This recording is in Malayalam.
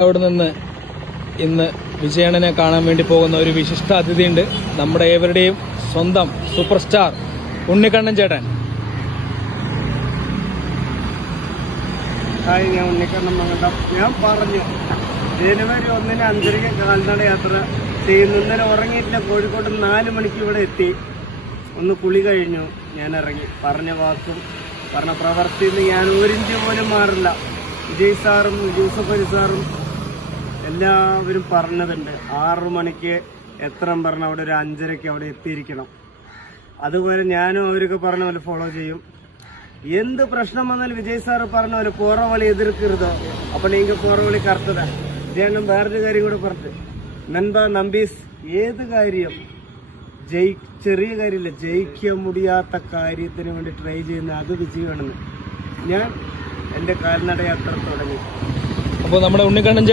അവിടെ നിന്ന് ഇന്ന് വിജയണ്ണനെ കാണാൻ വേണ്ടി പോകുന്ന ഒരു വിശിഷ്ട അതിഥിയുണ്ട്. നമ്മുടെ ഏവരുടെയും സ്വന്തം സൂപ്പർ സ്റ്റാർ ഉണ്ണിക്കണ്ണൻ ചേട്ടൻ. ഹായ്, ഞാൻ ഉണ്ണിക്കണ്ണൻ മംഗണ്ടം. ഞാൻ പറഞ്ഞു ജനുവരി 1-ന് അന്തരിക കാൽനട യാത്ര ചെയ്യുന്നു. ഇന്നലെ ഉറങ്ങിയിട്ടില്ല. കോഴിക്കോട് 4 മണിക്ക് ഇവിടെ എത്തി. ഒന്ന് കുളി കഴിഞ്ഞു, ഞാൻ ഇറങ്ങി. പറഞ്ഞ വാക്കും പറഞ്ഞ പ്രവർത്തിയിൽ ഞാൻ ഒരിഞ്ച് പോലും മാറില്ല. വിജയ് സാറും യൂസഫ് അലി സാറും എല്ലാവരും പറഞ്ഞതുണ്ട് 6 മണിക്ക് എത്ര പറഞ്ഞ അവിടെ ഒരു 5:30 അവിടെ എത്തിയിരിക്കണം. അതുപോലെ ഞാനും അവരൊക്കെ പറഞ്ഞ പോലെ ഫോളോ ചെയ്യും. എന്ത് പ്രശ്നം വന്നാലും വിജയ് സാറ് പറഞ്ഞ പോലെ പോറവളി എതിർക്കരുതോ, അപ്പോൾ നിങ്ങൾ പോറവളി കറുത്തതാ. ഇദ്ദേഹം വേറൊരു കാര്യം കൂടെ പറഞ്ഞു, നമ്പീസ് ഏത് കാര്യം ചെറിയ കാര്യമില്ല, ജയിക്കാൻ മുടിയാത്ത കാര്യത്തിന് വേണ്ടി ട്രൈ ചെയ്യുന്ന അത് വിജയമാണെന്ന് ഞാൻ എൻ്റെ കാൽനട യാത്ര തുടങ്ങി. അപ്പോൾ നമ്മുടെ ഉണ്ണിക്കണ്ണൻ